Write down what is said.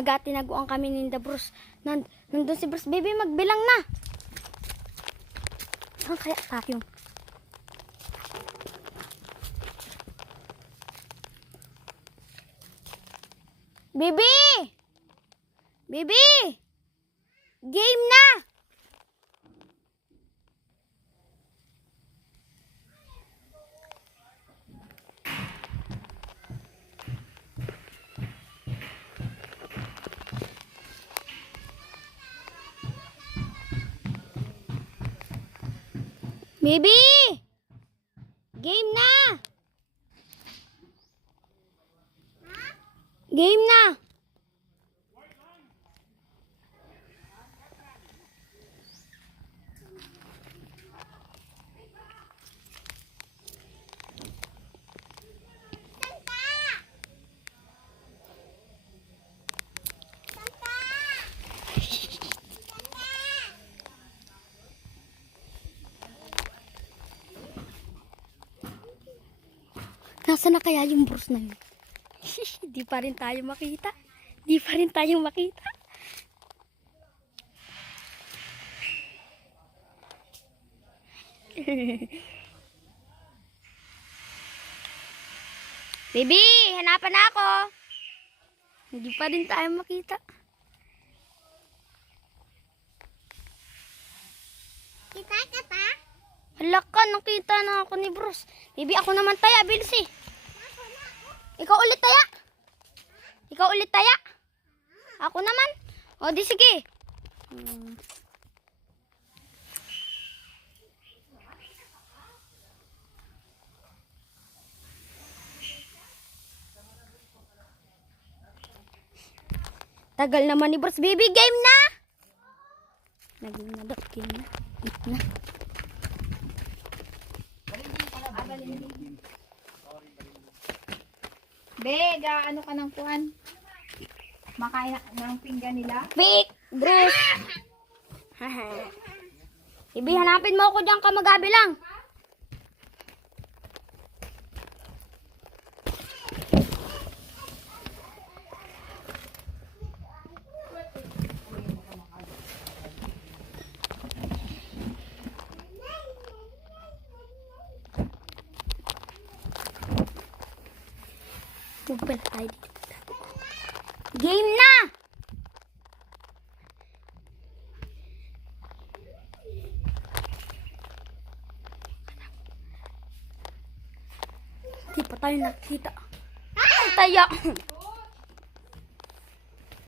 Magtinaguan kami ni Bruce. Nandun si Bruce. Baby, magbilang na. Saan kaya tayo? Baby! Baby! Game na! Baby! Game na! Game na! Nasaan na kaya yung Bruce na yun? Di pa rin tayo makita. Di pa rin tayo makita. Baby, hanapan na ako. Hindi pa rin tayo makita. Kita ka pa? Hala ka, nakita na ako ni Bruce. Baby, ako naman taya, Bilsi. Ikaw ulit taya. Ikaw ulit taya. Ako naman. O, di sige. Tagal naman ni Bruce. Baby, game na. Naging na daw. Game na. Eat na. Bega, ano ka ng kuhan? Makain ng pinggan nila? Fake, Bruce. Baby, hanapin mo ako dyan ka magabilang. Magpala tayo dito. Game na! Hindi pa tayo nakita. Taya!